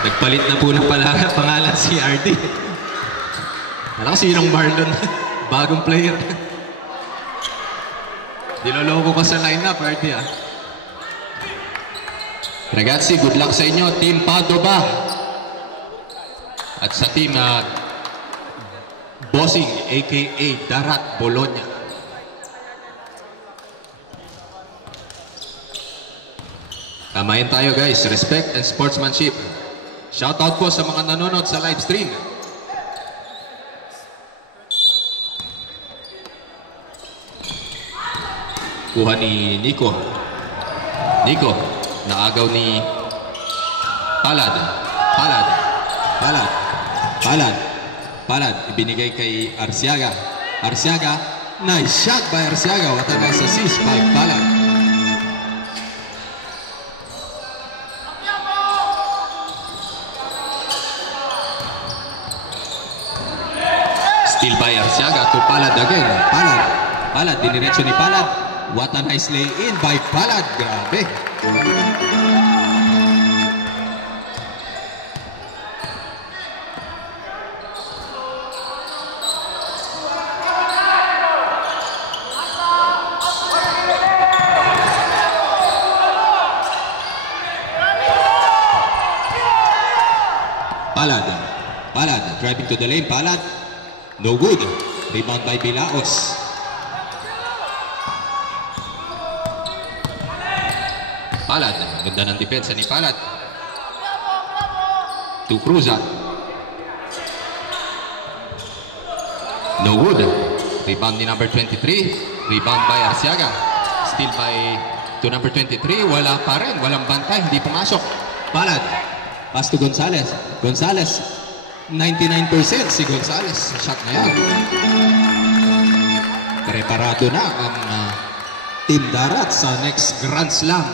Nagpalit na po ng pangalan si RD. Alam ko sinong Marlon. Bagong player. Diloloko ko sa lineup, RD ah. Ragazzi, good luck sa inyo. Team Padova. At sa team Bossing, aka Darat Bologna. Tamayin tayo guys. Respect and sportsmanship. Shoutout po sa mga nanonood sa live stream. Kuha ni Nico. Nico, naagaw ni Palad. Palad, ibinigay kay Arsiaga. Arsiaga, nice shot by Arsiaga. What a nice assist by Palad. Still by Arsiaga to Palad again. Palad, diniretso ni Palad. What a nice lay-in by Palad. Grabe. Palad, driving to the lane. Palad. No good. Rebound by Bilaos. Palad. Ganda ng depensa ni Palad. To Cruza. No good. Rebound ni number 23. Rebound by Arsiaga. Still by to number 23. Wala pa rin. Walang bantay. Hindi pumasok. Palad. Pass to Gonzales. Gonzales. 99% si Gonzales. Shot na yan. Preparado na ang Team Darat sa next Grand Slam.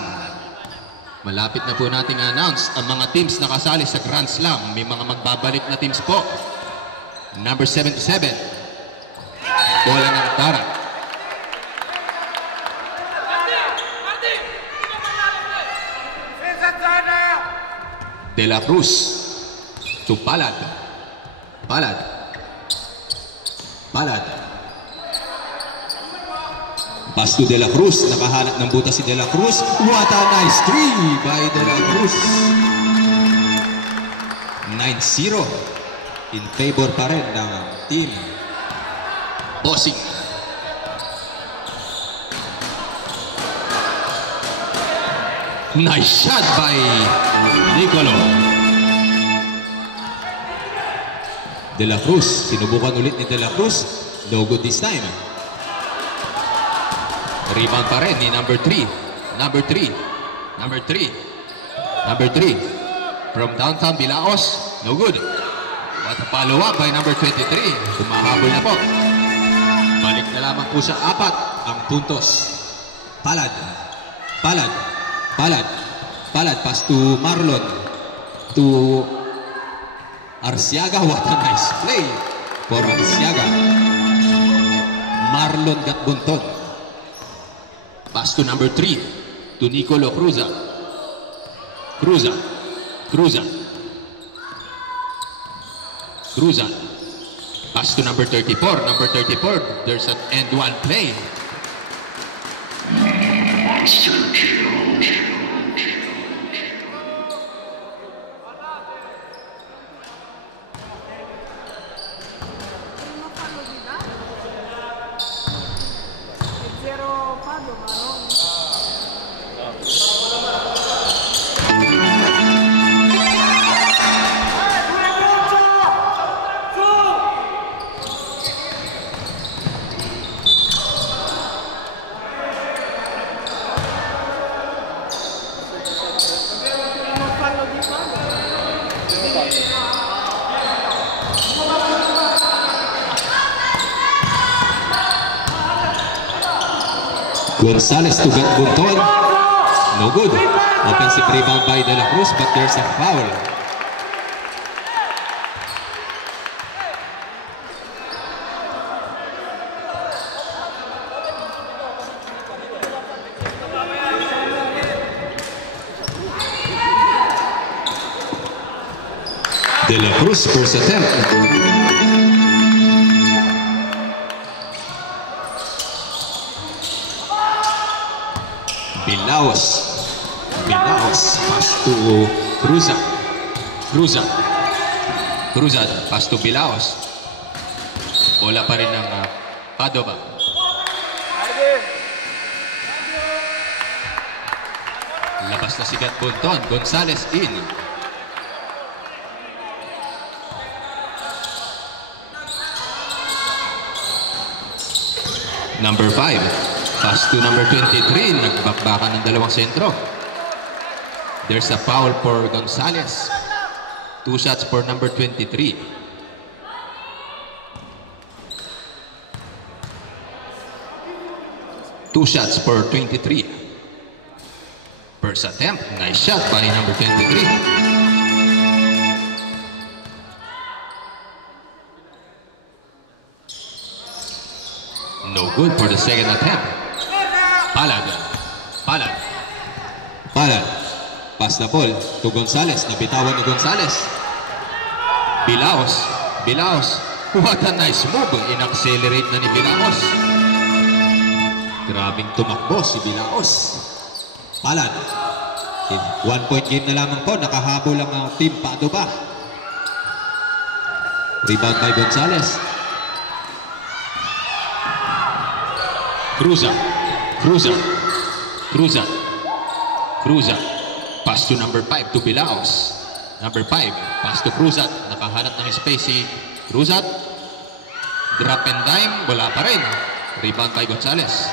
Malapit na po nating announce ang mga teams na kasali sa Grand Slam. May mga magbabalik na teams po. Number 77. Bola ng Darat. De La Cruz to Palad. Palad. Pass to De La Cruz. Nakahanap ng butas si De La Cruz. What a nice three by De La Cruz. 9-0. In favor pa rin ng team Bossing. Nice shot by Nicolo. De La Cruz, sinubukan ulit ni De La Cruz. No good this time. Rebound pa rin ni number 3. Number 3. From downtown Bilaos. No good. What a follow up by number 23. Tumahabol na po. Balik na lamang po sa 4 ang puntos. Palad. Pass to Marlon. To Arsiaga. What a nice play for Arsiaga. Marlon Gatbunton. Pass to number 3. To Nicolo Cruza. Pass to number 34. There's an end one play. Gonzales to Gatbunton. No good. Offensive rebound by De La Cruz, but there's a foul. De La Cruz, first attempt. Bilaos. Pass to Cruzat. Pass to Bilaos. Bola pa rin ng Padova. Labas na si Gat Bonton. Gonzales in. Number 5. Pass to number 23. Nagbakbakan ng dalawang sentro. There's a foul for Gonzales. 2 shots for number 23. Two shots for 23. First attempt. Nice shot by number 23. No good for the second attempt. Palad. Pass the ball to Gonzales. Nabitawan ni Gonzales. Bilaos. What a nice move. In-accelerate na ni Bilaos. Grabing tumakbo si Bilaos. Palad. 1-point game na lamang po. Nakahabol ang team Padova. Rebound by Gonzales. Cruzat. Pass to number 5 to Bilaos. Number 5. Pass to Cruzat. Nakahanap ng space si Cruzat. Drop and dime. Wala pa rin. Rebound by Gonzales.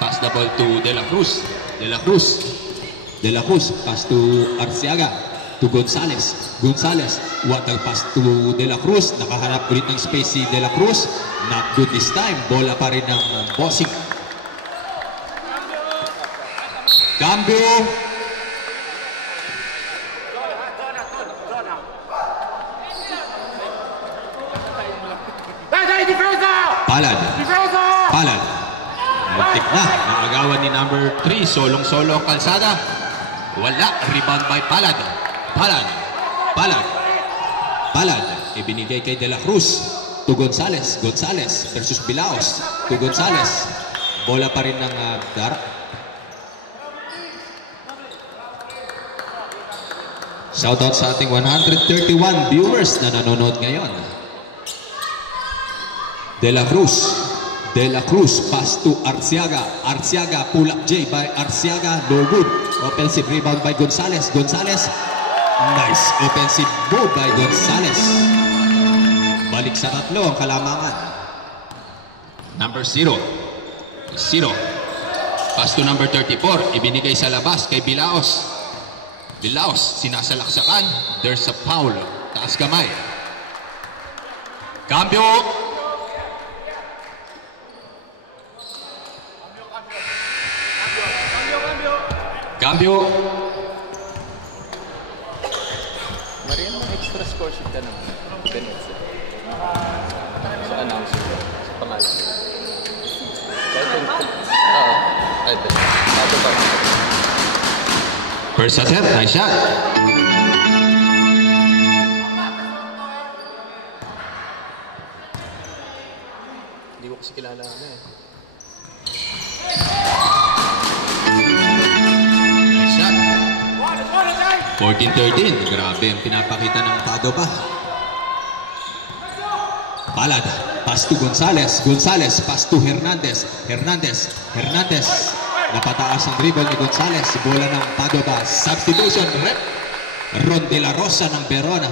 Pass the ball to De La Cruz. Pass to Arciaga. To Gonzales. What a pass to De La Cruz. Nakahanap ulit ng space si De La Cruz. Not good this time. Bola pa rin ng Bossing. Cambio. Palad. Muntik na. Nangagawan ni number 3. Solong-solo ang kalsada. Wala. Rebound by Palad. Ibinigay kay De La Cruz. To Gonzales versus Bilaos. To Gonzales. Bola pa rin ng Dara. Shoutout sa ating 131 viewers na nanonood ngayon. De La Cruz pass to Arciaga. Pull up J by Arciaga. No good. Offensive rebound by Gonzales. Nice offensive move by Gonzales. Balik sa 3 ang kalamangan. Number 0. Pass to number 34. Ibinigay sa labas kay Bilaos. Sinasalaksakan. There's a foul. Taas kamay. Cambio. Marian, extra score sheet ka naman. Ganito. Sa announcement. Sa pangalan. Ito pa. First attempt, nice shot. Hindi ko kasi kilala na eh. Nice shot. 14-13. Grabe ang pinapakita ng Padova. Palad. Pass to Gonzales. Pass to Hernandez. Napataas ang dribble ni Gonzales. Bola ng Padova. Substitution. Ron De La Rosa ng Verona.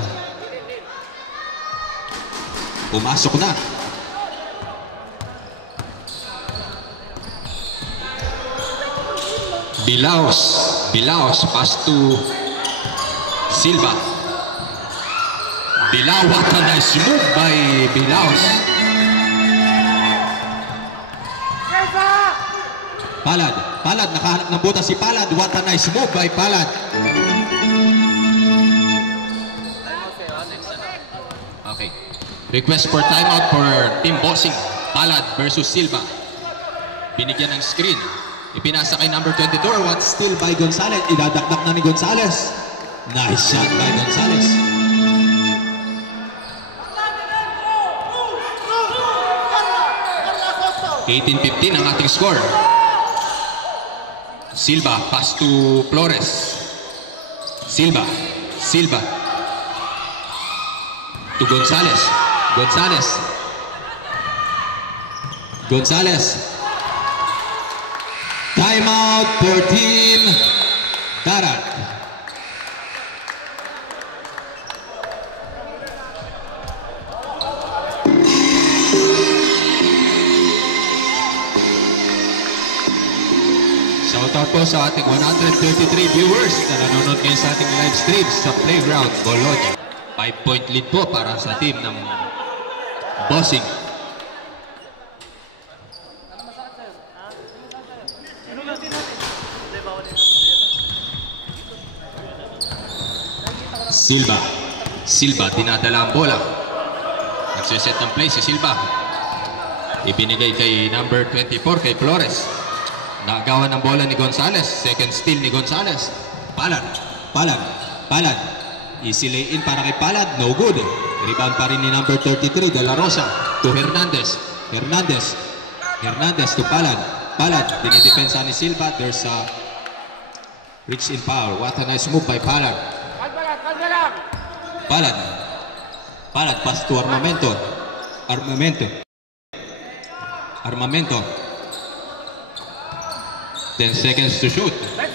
Pumasok na. Bilaos. Pass to Silva. What a nice move by Bilaos. Palad, nakahanap ng butas si Palad. What a nice move by Palad. Okay. Request for timeout for Team Bossing. Palad versus Silva. Binigyan ng screen. Ipinasa kay number 22. What steal by Gonzales. Idadakdak na ni Gonzales. Nice shot by Gonzalez. 18-15 ang ating score. Silva, pass to Flores. Silva to Gonzalez. Timeout for Team Darat. Shoutout po sa ating 133 viewers na nanonood ngayon sa ating live stream sa Playground Bologna. 5-point lead po para sa team ng Bossing. Silva, dinadala ang bola. Nagsiset ng play si Silva. Ibinigay kay number 24, kay Flores. Nagawa ng bola ni Gonzalez. Second steal ni Gonzalez. Palad. Easy lay-in para kay Palad. No good. Rebound pa rin ni number 33, De La Rosa. To Hernandez. Hernandez to Palad. Dinidepensa ni Silva. There's a reach in foul. What a nice move by Palad. Palad, pass to Armamento. 10 seconds to shoot. 6,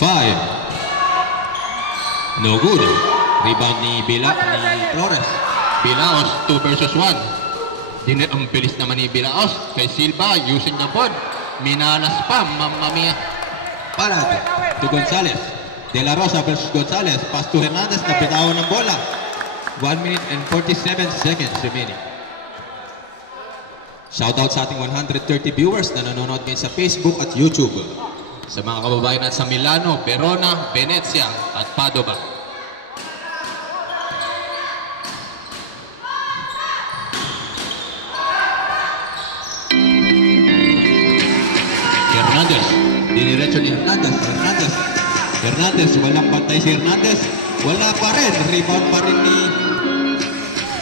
5. No good. Rebound ni Flores. Bilaos, 2 versus 1. Ang bilis naman ni Bilaos. Kay Silva, using the board. Minalas pa, mamma mia. Palad to Gonzalez. De La Rosa versus Gonzalez. Pass to Hernandez, napitawan ng bola. 1 minute and 47 seconds remaining. Shoutout sa ating 130 viewers na nanonood ngayon sa Facebook at YouTube. Sa mga kababayan natin sa Milano, Verona, Venezia at Padova. Hernandez, diniretso ni Hernandez, walang bantay si Hernandez. Wala pa rin, rebound pa rin ni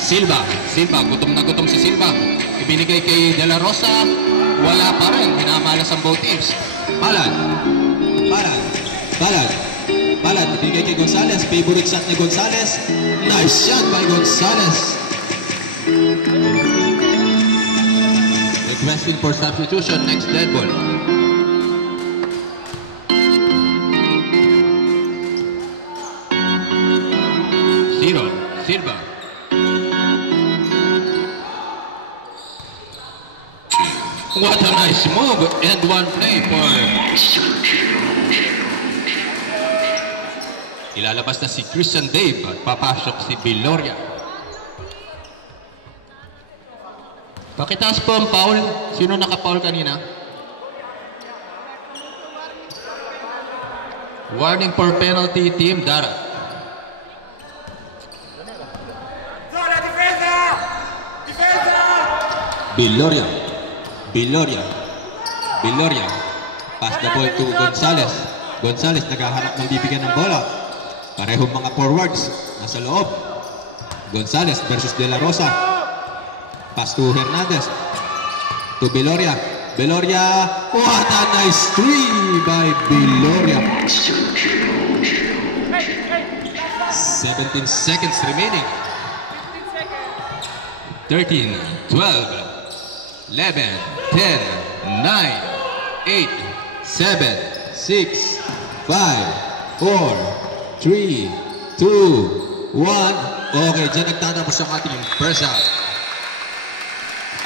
Silva, gutom na gutom si Silva. Ibinigay kay De La Rosa, wala pa rin, hinamalas ang both teams. Palad, ibigay kay Gonzalez, favorite shot ni Gonzalez. Nice shot by Gonzalez. Requesting for substitution, next dead ball. Silva. What a nice move and one play for... Ilalabas na si Christian Dave at papasok si Viloria. Pakitaas po ang foul. Sino naka-foul kanina? Warning for penalty, Team Darat. Viloria. Pass the ball to Gonzalez. Gonzalez naghahanap ng bibigyan ng bola. Parehong mga forwards nasa loob. Gonzalez versus De La Rosa. Pass to Hernandez. To Viloria. What a nice three by Viloria. 17 seconds remaining. 13, 12. 11, 10, 9, 8, 7, 6, 5, 4, 3, 2, 1. Okay, dyan nagtatapos ang ating first half.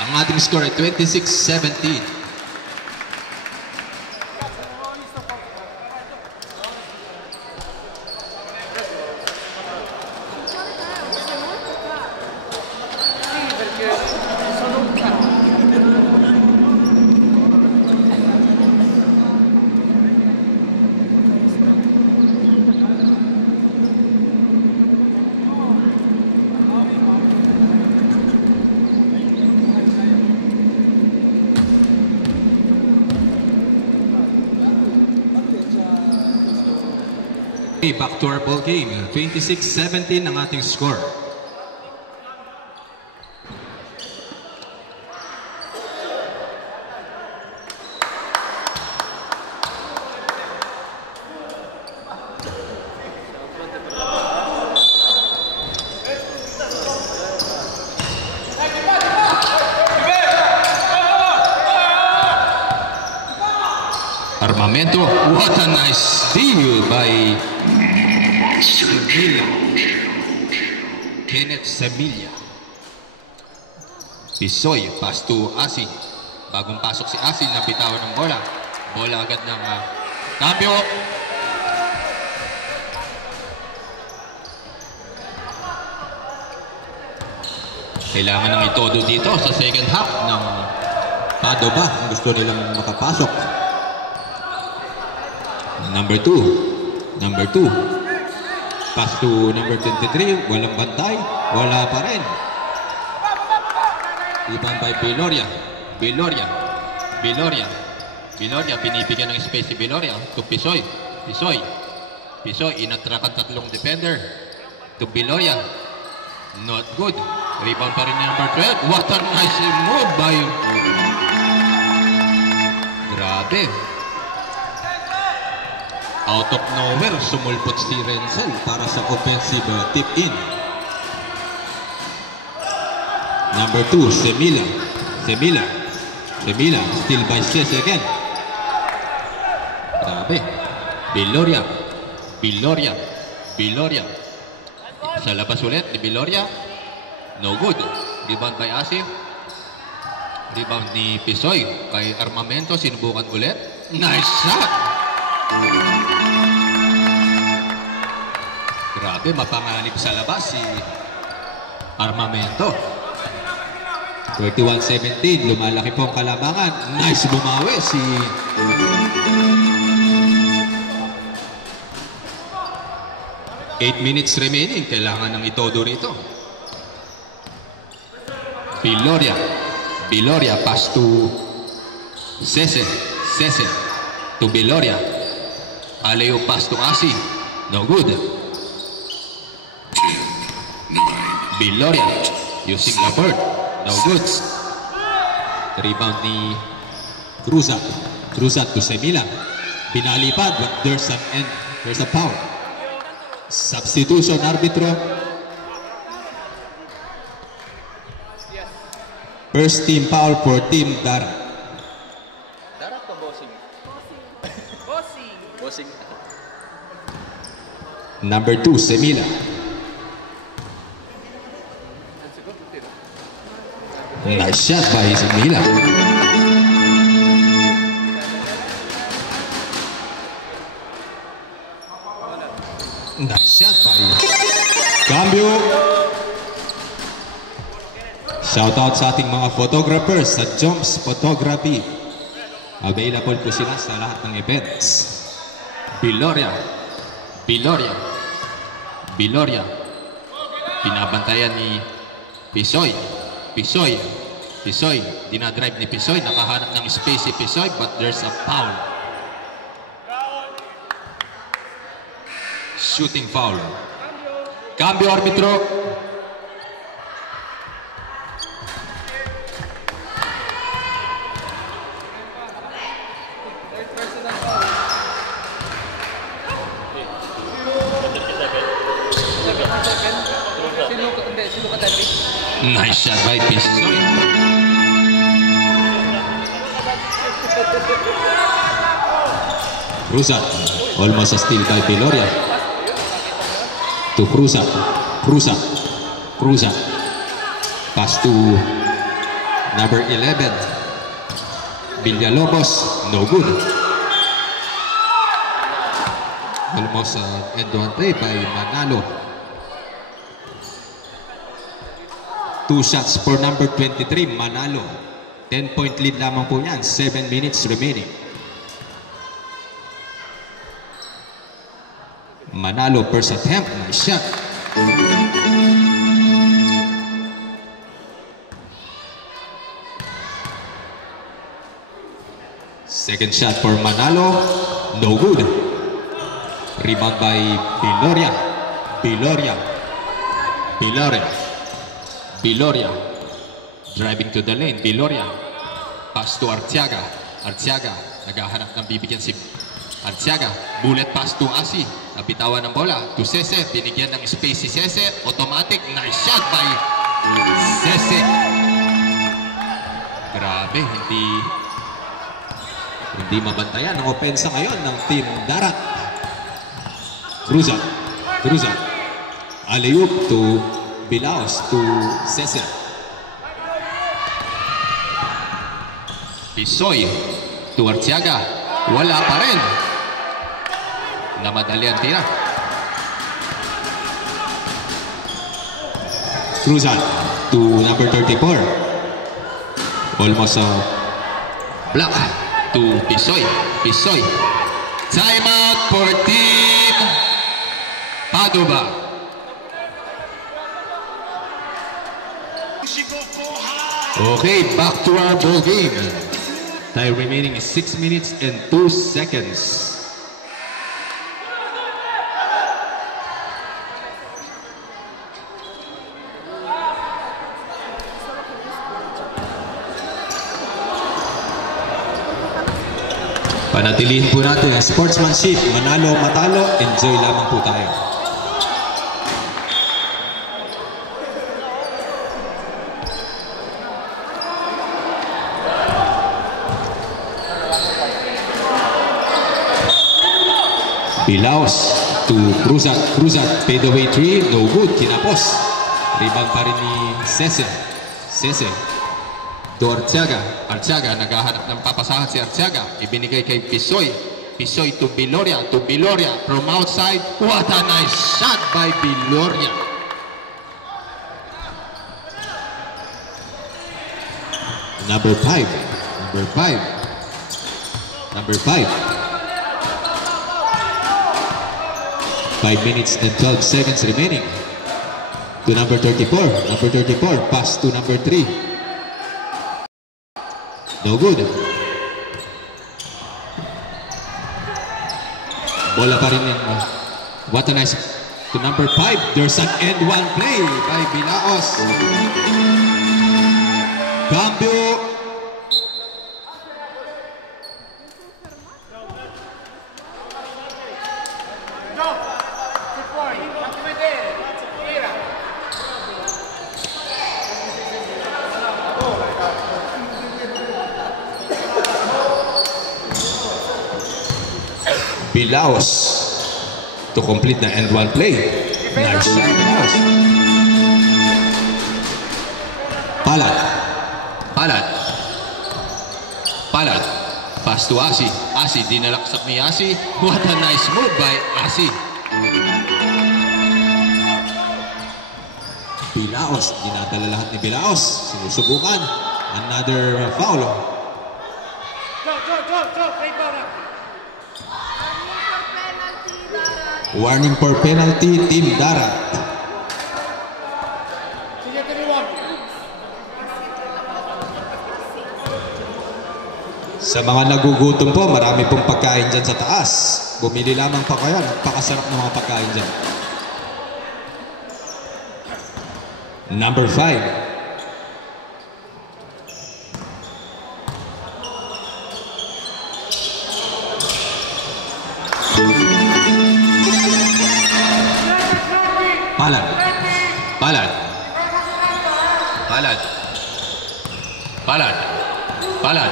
Ang ating score ay 26-17. Okay, back to our ball game. 26-17 ang ating score. Armamento, what a nice steal by Semilla. Kenneth Semilla. Pisoy, pass to Asin. Bagong pasok si Asin, nabitawan ng bola. Bola agad ng cambio. Kailangan ng itodo dito sa second half ng Padova. Gusto nilang makapasok. Number 2. Pass to number 23. Walang bantay. Wala pa rin. Iban by Viloria. Viloria. Binibigyan ng space si Viloria. To Pisoy. Inatrakan tatlong defender. To Viloria. Not good. Rebound pa rin ni number 12. What a nice move by... Grabe. Out of nowhere, sumulpot si Renzel para sa offensive tip-in. Number 2, Semilla. Still by Ses again. Grabe. Viloria. Sa labas ulit ni Viloria. No good. Rebound by Asif. Rebound ni Pisoy. Kay Armamento, sinubukan ulit. Nice shot! Grabe, mapanganib sa labas si Armamento. 31-17, lumalaki po ang kalabangan. Nice bumawi si... Eight minutes remaining, kailangan ng itodo rito. Viloria, pass to Sese to Viloria. Aleo pass to Asi. No good. Viloria using the bird. No good. Rebound ni Cruzat to Semilla. Pinalipad, but there's a foul. Substitution arbitro. First team foul for Team Dara. Dara to bossing. Bossing. Number 2, Semilla. Nice shot by Semilla. Nice shot by Cambio. Shoutout sa ating mga photographers sa Jumps Photography. Available po sila sa lahat ng events. Viloria. Pinabantayan ni Pisoy. Dinadrive ni Pisoy. Nakahanap ng space si Pisoy, but there's a foul. Shooting foul. Cambio arbitro. Nice shot by Pisoy. Cruzat, almost a steal by Viloria. To Cruzat. Pass to number 11. Villalobos, no good. Almost end-to-end play by Manalo. 2 shots for number 23, Manalo. 10-point lead lamang po yan. 7 minutes remaining. Manalo first attempt. Nice shot. Second shot for Manalo. No good. Rebound by Biloria. Biloria. Driving to the lane. Biloria. Pass to Arteaga. Naghahanap ng bibigyan si Arteaga. Bullet pass to Asi. Nabitawan ng bola to Sese. Binigyan ng space si Sese. Automatic. Nice shot by Sese. Grabe, hindi mabantayan ang opensa ngayon ng Team Darat. Cruzat. Alley-oop to Bilaos to Sese. Pisoy to Arteaga. Wala pa rin. Namadali ang tira. Cruzat to number 34. Almost a block to Pisoy. Time out for Team Padova. Okay, back to our ball game. Time remaining is 6 minutes and 2 seconds. Panatilihin po natin ang sportsmanship. Manalo, matalo, enjoy lamang po tayo. Bilaos to Cruzat. Fade away 3, no good. Kinapos. Rebound pa rin ni Sese. To Arteaga, naghahanap ng papasahan si Arteaga. Ibinigay kay Pisoy to Biloria. From outside. What a nice shot by Biloria. Number 5. 5 minutes and 12 seconds remaining. To number 34. Pass to number 3. No good. Bola pa rin yan. What a nice. To number 5. There's an end one play by Bilaos. Cambio. Bilaos to complete the end one play. Nice shot. Palad. Pass to Asi. Dinalaksak ni Asi. What a nice move by Asi. Bilaos. Dinadala lahat ni Bilaos. Sinusubukan. Another foul. Warning for penalty, Team Darat. Sa mga nagugutom po, marami pong pagkain dyan sa taas. Bumili lamang pa kayo, napakasarap ng mga pagkain dyan. Number 5. Palad.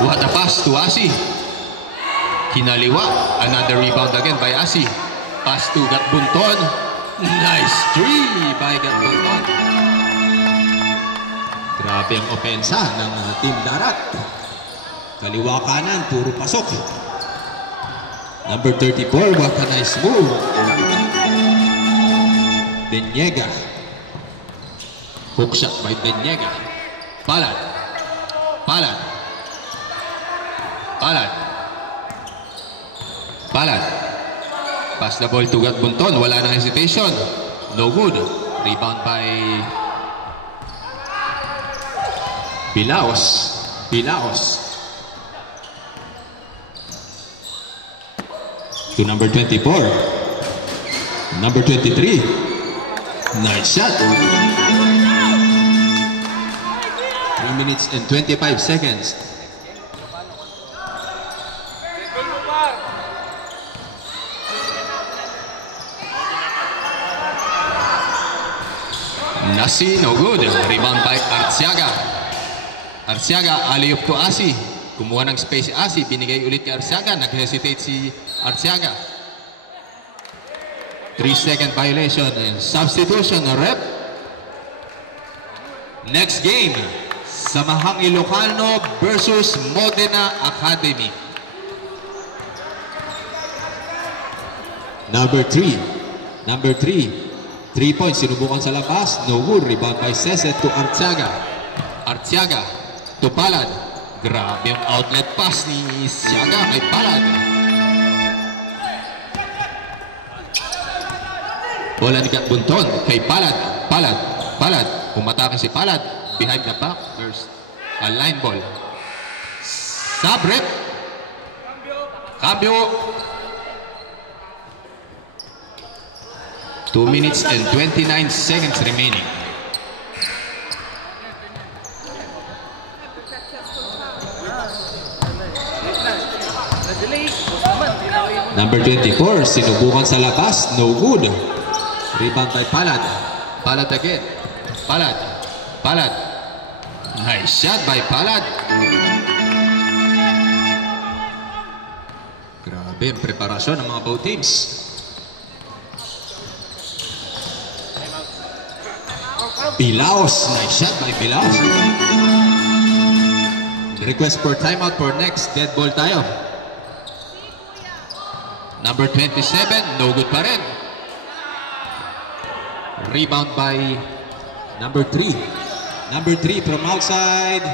What a pass to Asi. Kinaliwa. Another rebound again by Asi. Pass to Gatbunton. Nice three by Gatbunton. Grabe ang opensa ng Team Darat. Kaliwa kanan, puro pasok. Number 34, what a nice move. Benyega. Hook shot by Benyega. Palad. Pass the ball to Gatbunton. Wala na hesitation. No good. Rebound by Bilaos. to number 24. Number 23. Nice shot. 3 minutes and 25 seconds. Nasi, no good. Rebound by Arciaga. Arciaga, alley-oop to Asi. Kumuha ng space si Asi. Binigay ulit kay Arciaga. Nag-hesitate si Arciaga. 3-second violation and substitution, rep. Next game, Samahang Ilocano versus Modena Academy. Number 3. 3 points, sinubukan sa labas. No good. Rebound by Ceset to Arciaga. Arciaga to Palad. Grabe yung outlet pass ni Siaga kay Palad. Bola ni Bunton kay Palad. Palad. Umatake si Palad. Behind the back. There's a line ball. Sabret. Cambio. 2 minutes and 29 seconds remaining. Number 24, sinubukan sa labas, no good. Rebound by Palad. Palad again. Palad. Nice shot by Palad. Grabe ang preparasyon ng mga both teams. Bilaos. Nice shot by Bilaos. Request for timeout for next. Dead ball tayo. Number 27. No good pa rin. Rebound by number 3. Number 3 from outside.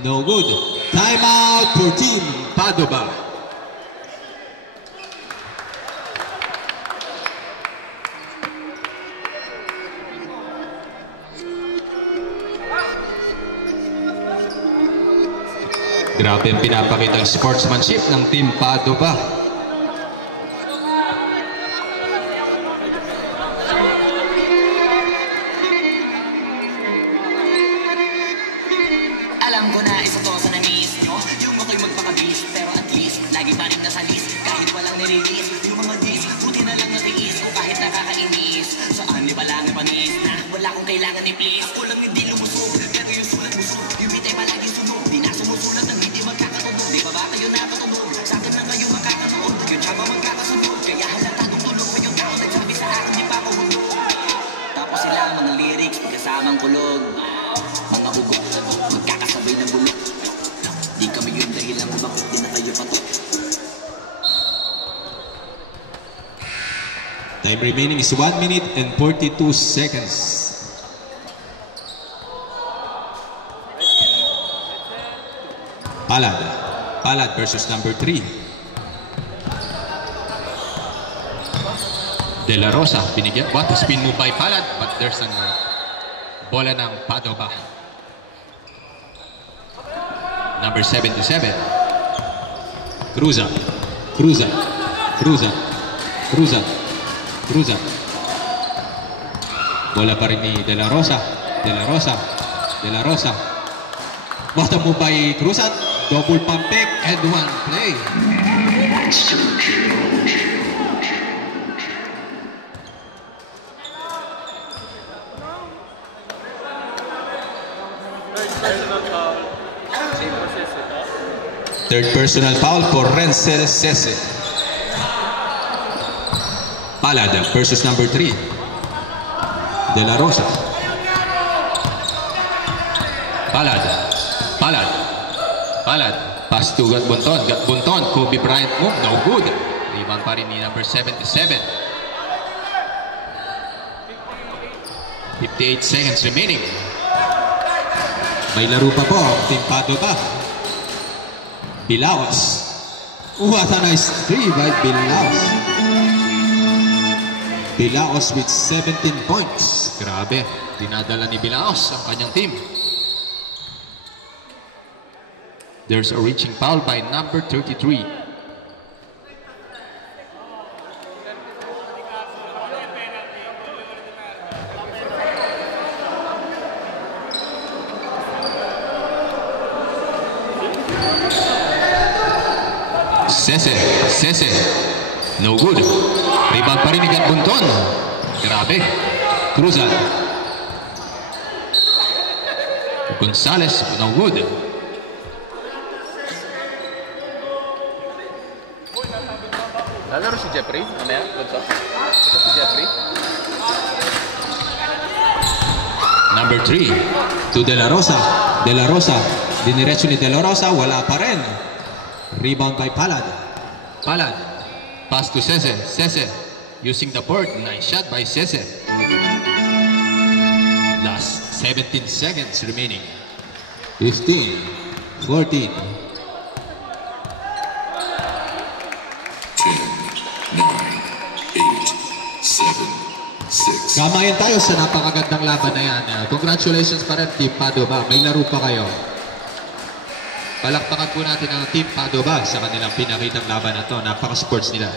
No good. Timeout for Team Padova. Grabe ang pinapakita ng sportsmanship ng Team Padova. Alam ko na isa to sa na-miss nyo. Yung ako'y magpakabis, pero at least lagi pa rin nasa list. Kahit walang nirelease, yung mga dis, buti na lang natiis o kahit nakakainis. Saan di ba lang ang panis na wala kong kailangan ni please. Ako lang hindi lumusog, pero yung sulat musog. Yung bitay palaging sunog, di na sumusulat ng hindi magkakatunog. Di ba ba kayo napatunog? Sa akin lang kayo makakatunog. Yung tsaba magkakasunod, kaya halata nung tulog mo yung tao nagsabi sa akin di pa ako hulog. Tapos sila ang mga lyrics, pagkasamang kulog. Mga hugot, magkakasabay na bulok. Di kami yung dahilan kung bakit di na kayo patok. Time remaining is 1 minute and 42 seconds. Palad versus number 3. De La Rosa, binigyan. What a spin move by Palad, but there's a bola ng Padova. Number 77. Cruza. Bola pa rin ni De La Rosa. What a move by Cruzat. Double pump pick and one play. Third personal foul for Renzel Cese. Palad versus number 3. De La Rosa. Palad. Pass to Gatbunton. Kobe Bryant move. No good. Rebound pa rin ni number 77. 58 seconds remaining. May laro pa po ang Team Padova. Bilaos. What a nice three by Bilaos. Bilaos with 17 points. Grabe. Dinadala ni Bilaos ang kanyang team. There's a reaching foul by number 33. Sese. Sese. No good. Rebound pa rin ni Gat Bunton. Grabe. Cruzan. Gonzales. No good. Lalaro si Jeffrey? Mamaya? Ito si Jeffrey? Number 3 to De La Rosa. De La Rosa. Diniretso ni De La Rosa. Wala pa rin. Rebound by Palad. Palad. Pass to Sese. Sese. Using the board. Nice shot by Sese. Last 17 seconds remaining. 15. 14. 6. Kamayan tayo sa napakagandang laban na yan. Congratulations pa rin, Team Padova. May laro pa kayo. Palakpakan po natin ang Team Padova sa kanilang pinakitang laban na to. Napaka-sports nila.